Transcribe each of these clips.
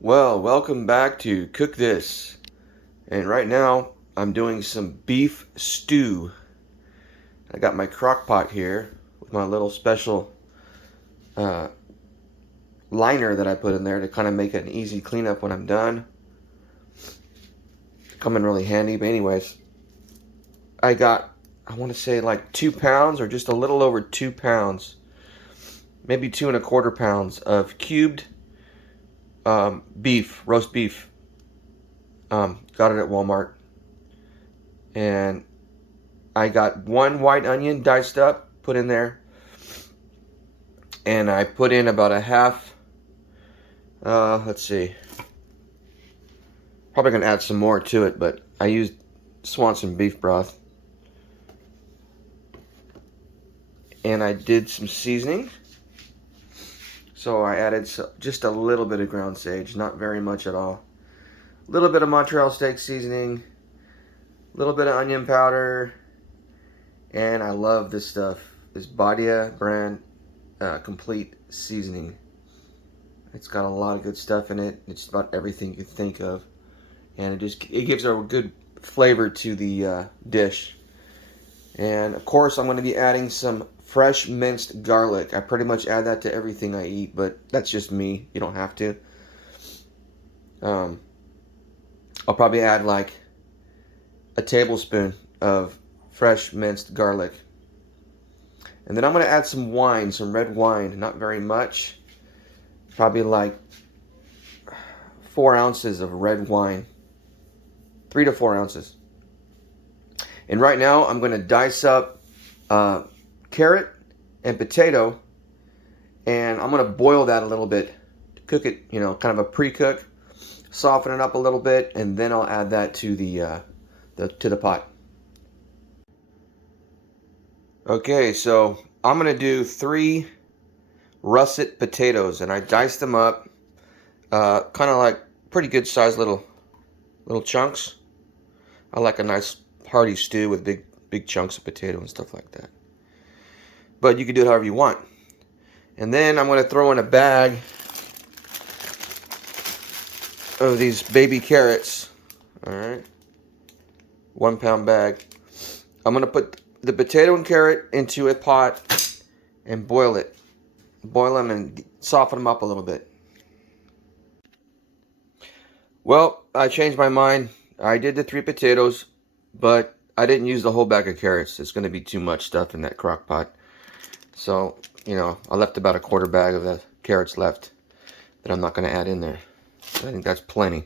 Well, welcome back to Cook This. And right now, I'm doing some beef stew. I got my crock pot here with my little special uh, liner that I put in there to kind of make it an easy cleanup when I'm done. Come in really handy. But anyways, I got, I want to say like 2 pounds or just a little over 2 pounds, maybe 2¼ pounds of cubed beef, roast beef. Got it at Walmart. And I got one white onion diced up, put in there. And I put in about a half, let's see. Probably going to add some more to it, but I used Swanson beef broth. And I did some seasoning. So I added just a little bit of ground sage, not very much at all. A little bit of Montreal steak seasoning, a little bit of onion powder, and I love this stuff. This Badia brand complete seasoning. It's got a lot of good stuff in it. It's about everything you can think of, and it gives a good flavor to the dish. And of course, I'm going to be adding some fresh minced garlic. I pretty much add that to everything I eat, but that's just me. You don't have to. I'll probably add like a tablespoon of fresh minced garlic. And then I'm going to add some wine, some red wine, not very much. Probably like 4 ounces of red wine. 3 to 4 ounces. And right now I'm going to dice up carrot and potato, and I'm going to boil that a little bit. Cook it, you know, kind of a pre-cook. Soften it up a little bit, and then I'll add that to the pot. Okay, so I'm going to do 3 russet potatoes, and I diced them up, kind of like pretty good sized little chunks. I like a nice hearty stew with big chunks of potato and stuff like that. But you can do it however you want. And then I'm going to throw in a bag of these baby carrots. All right, 1 pound bag. I'm going to put the potato and carrot into a pot and boil it. Boil them and soften them up a little bit. Well, I changed my mind. I did the 3 potatoes, but I didn't use the whole bag of carrots. It's going to be too much stuff in that crock pot. So, you know, I left about a 1/4 bag of the carrots left that I'm not going to add in there. I think that's plenty.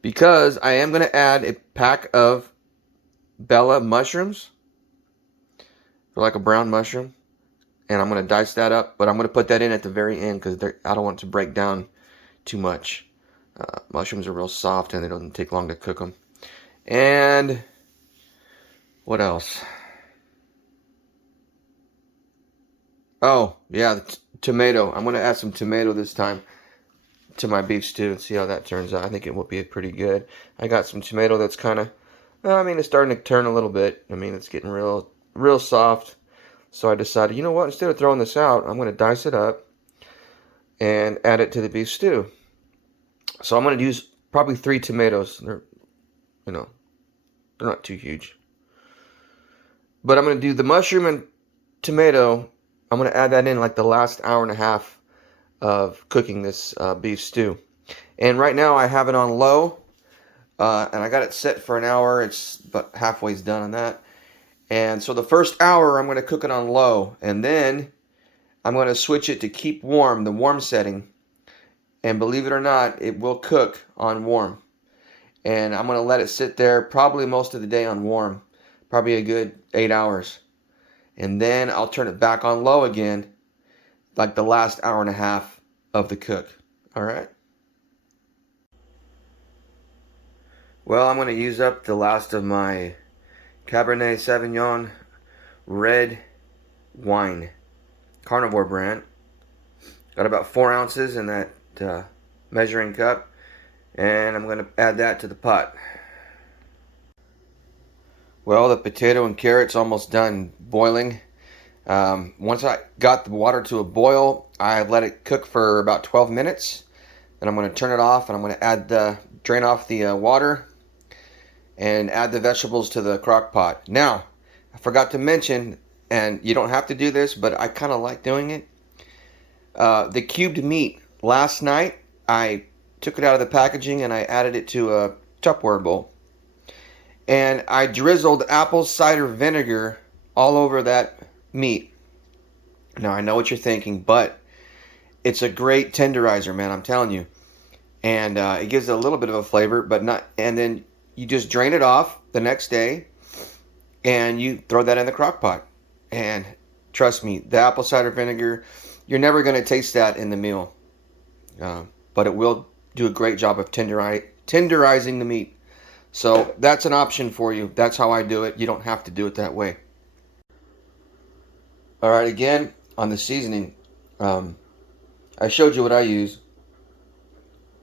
Because I am going to add a pack of Bella mushrooms. They're like a brown mushroom. And I'm going to dice that up, but I'm going to put that in at the very end because I don't want it to break down too much. Mushrooms are real soft and they don't take long to cook them. And what else? Oh, yeah, the tomato. I'm going to add some tomato this time to my beef stew and see how that turns out. I think it will be pretty good. I got some tomato that's kind of, I mean, it's starting to turn a little bit. I mean, it's getting real soft. So I decided, you know what, instead of throwing this out, I'm going to dice it up and add it to the beef stew. So I'm going to use probably 3 tomatoes. They're not too huge. But I'm going to do the mushroom and tomato. I'm going to add that in like the last hour and a half of cooking this beef stew. And right now I have it on low. And I got it set for an hour. It's about halfway done on that. And so the first hour I'm going to cook it on low. And then I'm going to switch it to keep warm, the warm setting. And believe it or not, it will cook on warm. And I'm going to let it sit there probably most of the day on warm. Probably a good 8 hours. And then I'll turn it back on low again, like the last hour and a half of the cook. All right? Well, I'm going to use up the last of my Cabernet Sauvignon red wine. Carnivore brand. Got about 4 ounces in that measuring cup. And I'm going to add that to the pot. Well, the potato and carrot's almost done boiling. Once I got the water to a boil, I let it cook for about 12 minutes. and I'm going to turn it off, and I'm going to drain off the water and add the vegetables to the crock pot. Now, I forgot to mention, and you don't have to do this, but I kind of like doing it. The cubed meat. Last night, I took it out of the packaging and I added it to a Tupperware bowl. And I drizzled apple cider vinegar all over that meat. Now, I know what you're thinking, but it's a great tenderizer, man, I'm telling you. And it gives it a little bit of a flavor, but not. And then you just drain it off the next day, and you throw that in the crock pot. And trust me, the apple cider vinegar, you're never going to taste that in the meal. But it will do a great job of tenderizing the meat. So that's an option for you. That's how I do it. You don't have to do it that way. All right, again, on the seasoning, I showed you what I use.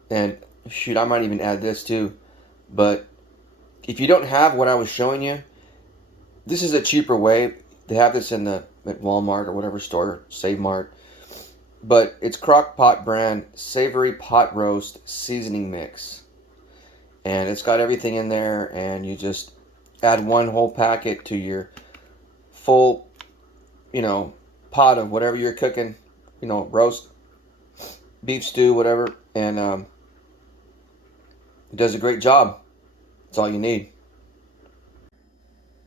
And shoot, I might even add this too. But if you don't have what I was showing you, this is a cheaper way. They have this at Walmart or whatever store, Save Mart. But it's Crock-Pot brand Savory Pot Roast Seasoning Mix. And it's got everything in there, and you just add one whole packet to your full, pot of whatever you're cooking, roast, beef stew, whatever, and it does a great job. That's all you need.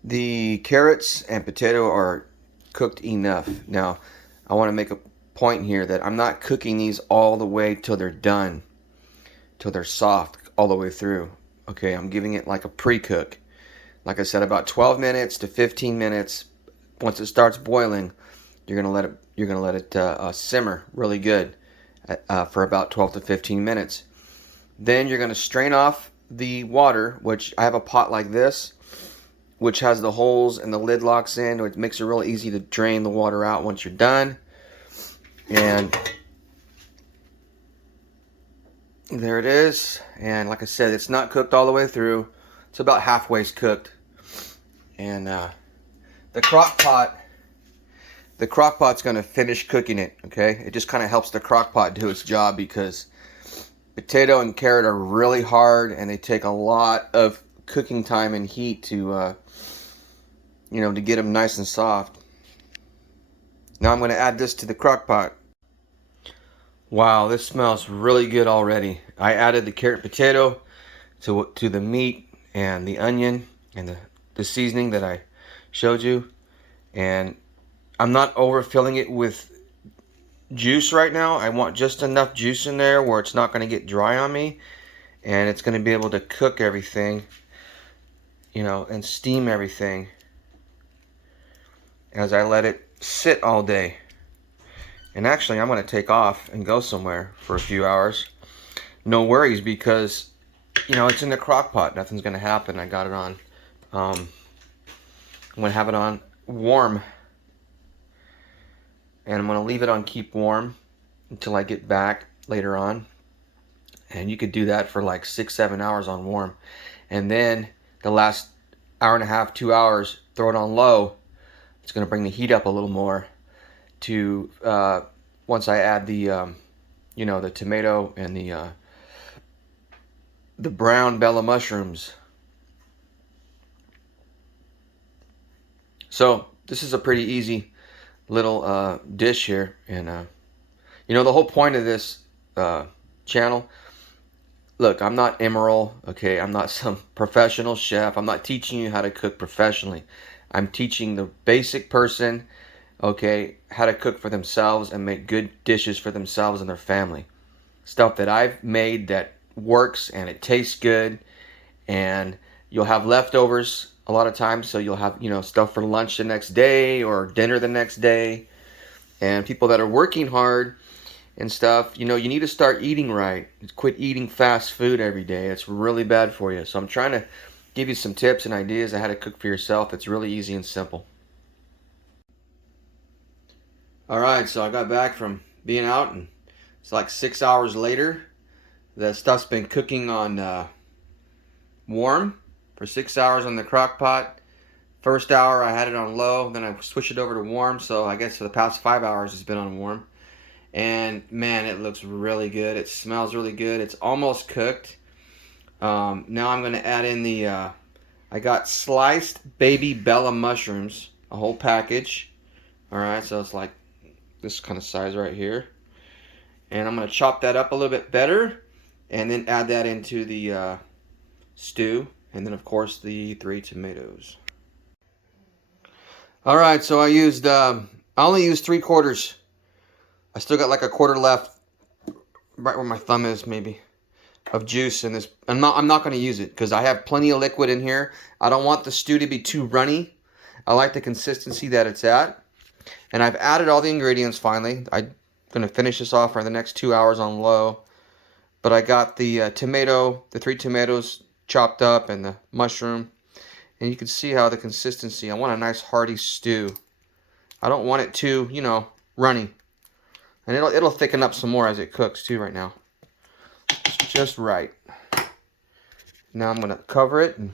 The carrots and potato are cooked enough. Now, I want to make a point here that I'm not cooking these all the way till they're done, till they're soft all the way through. Okay, I'm giving it like a pre-cook. Like I said, about 12 minutes to 15 minutes. Once it starts boiling, you're gonna let it simmer really good for about 12 to 15 minutes. Then you're gonna strain off the water, which I have a pot like this, which has the holes and the lid locks in, which makes it real easy to drain the water out once you're done. And there it is. And like I said, it's not cooked all the way through. It's about halfway cooked. And the crock pot's going to finish cooking it, okay? It just kind of helps the crock pot do its job, because potato and carrot are really hard, and they take a lot of cooking time and heat to to get them nice and soft. Now I'm going to add this to the crock pot. Wow, this smells really good already. I added the carrot potato to the meat and the onion and the seasoning that I showed you. And I'm not overfilling it with juice right now. I want just enough juice in there where it's not going to get dry on me. And it's going to be able to cook everything, and steam everything as I let it sit all day. And actually, I'm going to take off and go somewhere for a few hours. No worries, because, it's in the crock pot. Nothing's going to happen. I got it on. I'm going to have it on warm. And I'm going to leave it on keep warm until I get back later on. And you could do that for like 6-7 hours on warm. And then the last hour and a half, 2 hours, throw it on low. It's going to bring the heat up a little more to once I add the the tomato and the brown bella mushrooms. So this is a pretty easy little dish here, and the whole point of this channel. Look, I'm not Emeril, okay? I'm not some professional chef. I'm not teaching you how to cook professionally. I'm teaching the basic person, okay, how to cook for themselves and make good dishes for themselves and their family. Stuff that I've made that works and it tastes good, and you'll have leftovers a lot of times, so you'll have, stuff for lunch the next day or dinner the next day. And people that are working hard and stuff, you need to start eating right. Quit eating fast food every day. It's really bad for you. So I'm trying to give you some tips and ideas on how to cook for yourself. It's really easy and simple. All right, so I got back from being out, and it's like 6 hours later. The stuff's been cooking on warm for 6 hours on the crock pot. First hour I had it on low, then I switched it over to warm, so I guess for the past 5 hours it's been on warm. And man, it looks really good. It smells really good. It's almost cooked. Now I'm going to add in the, I got sliced baby Bella mushrooms, a whole package. Alright, so it's like this kind of size right here. And I'm going to chop that up a little bit better and then add that into the stew. And then, of course, the 3 tomatoes. Alright, so I only used 3/4. I still got like a quarter left, right where my thumb is maybe, of juice in this. I'm not going to use it because I have plenty of liquid in here. I don't want the stew to be too runny. I like the consistency that it's at. And I've added all the ingredients finally. I'm going to finish this off for the next 2 hours on low. But I got the the 3 tomatoes chopped up and the mushroom. And you can see how the consistency, I want a nice hearty stew. I don't want it too, you know, runny. And it'll thicken up some more as it cooks too right now. Just right. Now I'm going to cover it and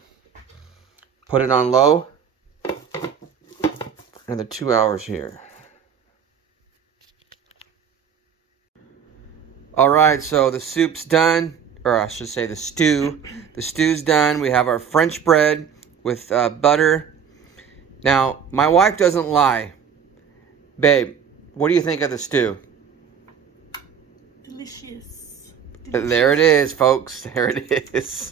put it on low. Another 2 hours here. Alright, so the soup's done. Or I should say the stew. The stew's done. We have our French bread with butter. Now, my wife doesn't lie. Babe, what do you think of the stew? Delicious. There it is, folks. There it is.